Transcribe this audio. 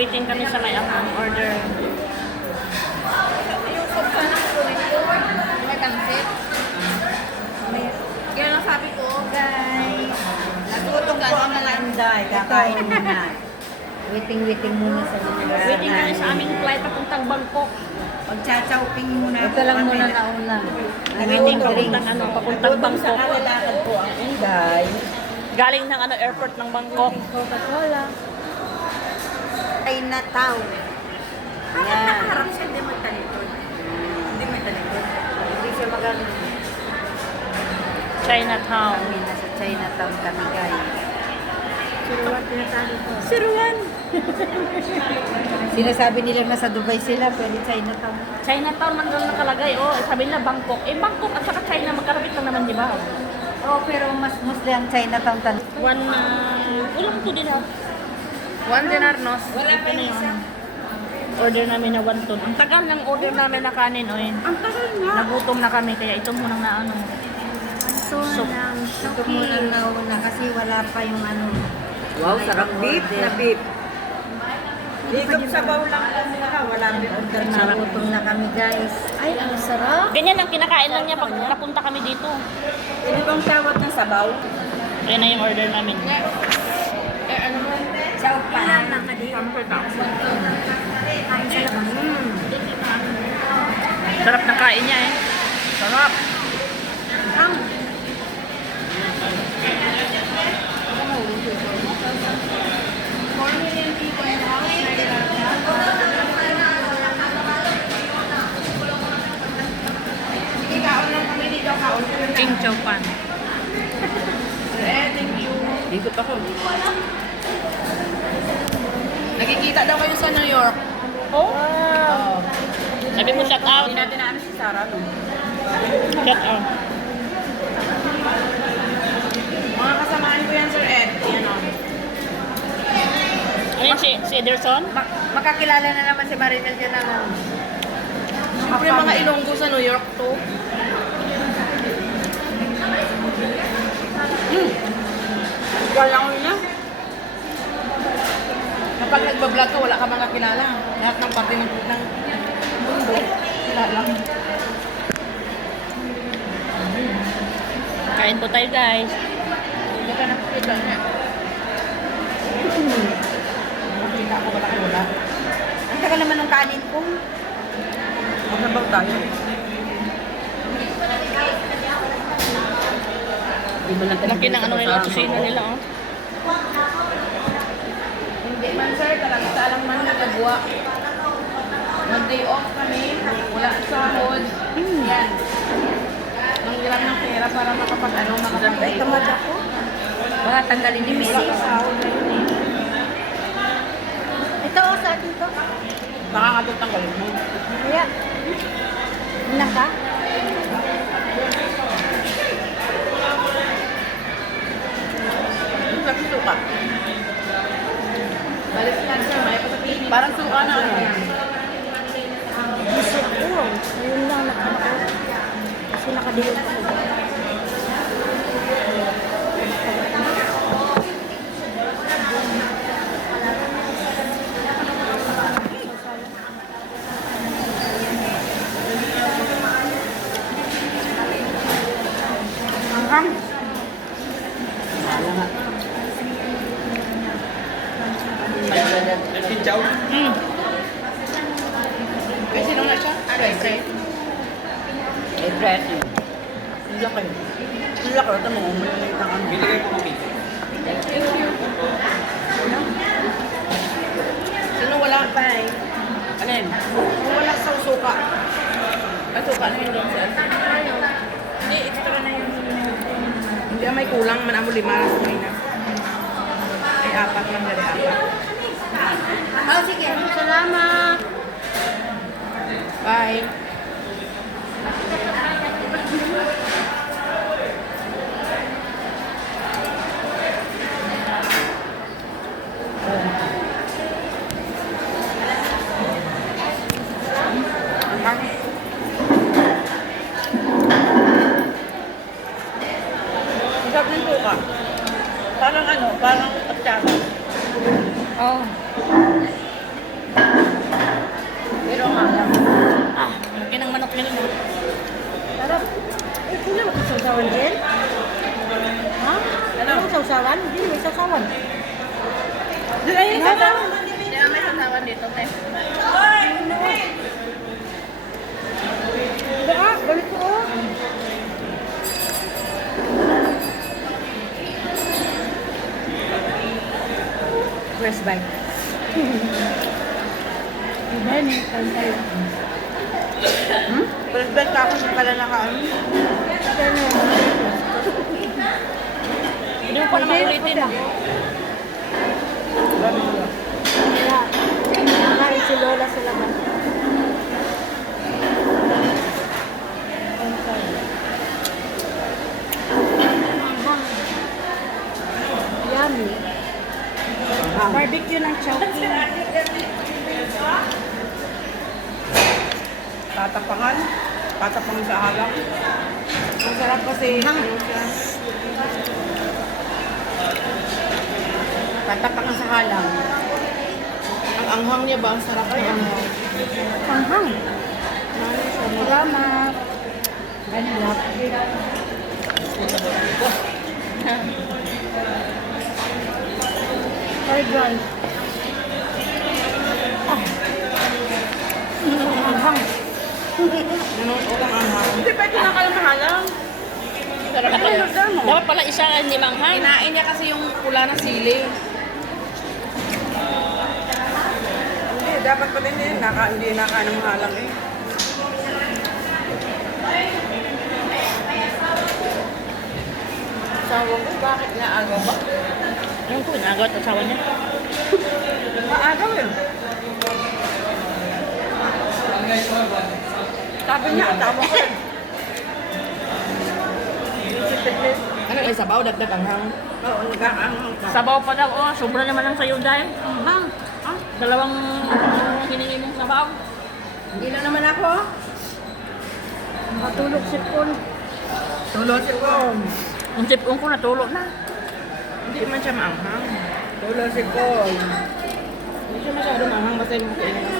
Waiting kami sa may order. Yung soup sana ko may pansit. Kaya lang sabi ko, guys, Nagutom po ang mga Inday. Kakain muna. Waiting muna sa mga. Waiting kami sa aming flight papuntang Bangkok. Pagcha-chowping muna. Ito lang muna nauna. Waiting papuntang papuntang Nagutom sa Bangkok. kalalakad po ang Inday. Galing ng airport ng Bangkok. Coca-Cola. Chinatown. Yan. harap siya, hindi mo talikod. Hindi mo talikod. Hindi siya magaling. Chinatown. Kami nasa Chinatown kami guys. Suruan, tinatalo ko. Siruan. Sinasabi nila nasa Dubai sila, pero Chinatown. Chinatown man doon nakalagay. Oh, sabi nila Bangkok. Eh, Bangkok at saka China, magkarapit lang naman, di ba? Oh, pero mas mostly ang Chinatown talaga. One, ulang to din ha. 1 dinar, nos. Wala pa Ito na yung isa. yung order namin na 1 ton. Ang tagal ng order namin na kanin, oy. Ang tagal nga. Nagutom na kami, kaya ito munang na ano. So, lang. Ito muna nauna kasi wala pa yung ano. Wow, sarap beef na beef. Higop sa baw lang po muna. Wala pa yung order na. Sarap. Gutom na kami guys. Ay, ang sarap. Ganyan ang kinakain lang niya pag napunta kami dito. Ano bang tawag ng sabaw? Kaya na yung order namin. Ano mo? Chow pan. Ilan lang ka din? Kain sa labas. Sarap ng kain niya eh. Sarap. Ang King Chow Pan. Ikot ako. nakikita daw kayo sa New York. Oh. Sabi mo shout out. Hindi natin na ano si Sarah, no? Shout out. Mga kasamaan ko yan, Sir Ed. Yan, o. Ano yan si Ederson? Makakilala na naman si Marinel dyan na Siyempre, mga Ilonggo sa New York, to. Wala ko na. Kapag nagbablog ka, wala ka mga kilala. Lahat ng parte ng mundo, kilala. Kain po tayo guys. Hindi ka nakikita niya. Nakikita ko wala kayo wala. Ang tagal naman ng kanin ko. Magsabaw tayo. Laki ng ano nila, kusina nila oh. Hindi man sir, talaga sa alang man nagagawa. Mag-day off kami, wala sahod. Yan. Ang hirap ng pera para makapag-ano, makapag-day off. ako. Baka tanggalin ni Wala Missy. ka sahod na yun eh. Ito o, sa atin to. Baka nga ito tanggalin mo. Kaya, una ka? Sabi suka. Balik lang sir, may pasapihin. Parang suka na ano. Gusto ko. Ayun lang, nakakao. Kasi nakadilog ako. Mm. Ay, sino na siya? Pre. Eh, bread. Ang laki. Ang laki. Ito mo, umulit ng ano. Binigay ko kami. Sino wala? Bye. Ano yun? Kung wala sa suka. Ay, suka na yun doon sir. Hindi, extra na yun. Hindi, may kulang man amo 5 na. Ay, 4 lang dari 4. Oh, sige. Salamat. Bye. Sarap ng suka. Parang ano, parang atsara. Oh. Ayun, sabaw. Hindi na may sasawan dito, te. Baka, balik ko. First bite. Iba ni kantay. First bite ka ako sa pala nakaano. Hindi mo pa naman ulitin. Wala. Nakain si Lola sa labas. Yummy. Barbecue ng Chowking. Tatapangan. Tatapangan sa halang. Ang sarap kasi. Ano siya. Tatapakan sa halang. Ang anghang niya ba? Ang sarap ng anghang. Panghang. Salamat. Ganyan. Fried rice. Panghang. Nanonood ang anghang. Hindi pwede na kayo mahalang. Sarap pala. Dapat pala isa hindi manghang. Kinain niya kasi yung pula na sili. Hindi, dapat pa din hindi nakain ng mahalang eh. Sawa ko, bakit nga agaw ba? Yung ko, inagot at asawa niya. Maagaw eh. Sabi niya, tawa ko eh. Ano ay sabaw, dagdag anghang? Oo, nag-aanghang ka. Sabaw pa daw, oh. Sobra naman ang sayo dahil. Panghang. Dalawang hiningi mong sabaw. Hindi na naman ako. Matulog si Paul. Tulog si Paul. Ang tipong ko natulog na. Hindi man siya maanghang. Tulog si Paul. Hindi siya masyado maanghang, basta yung kainin ng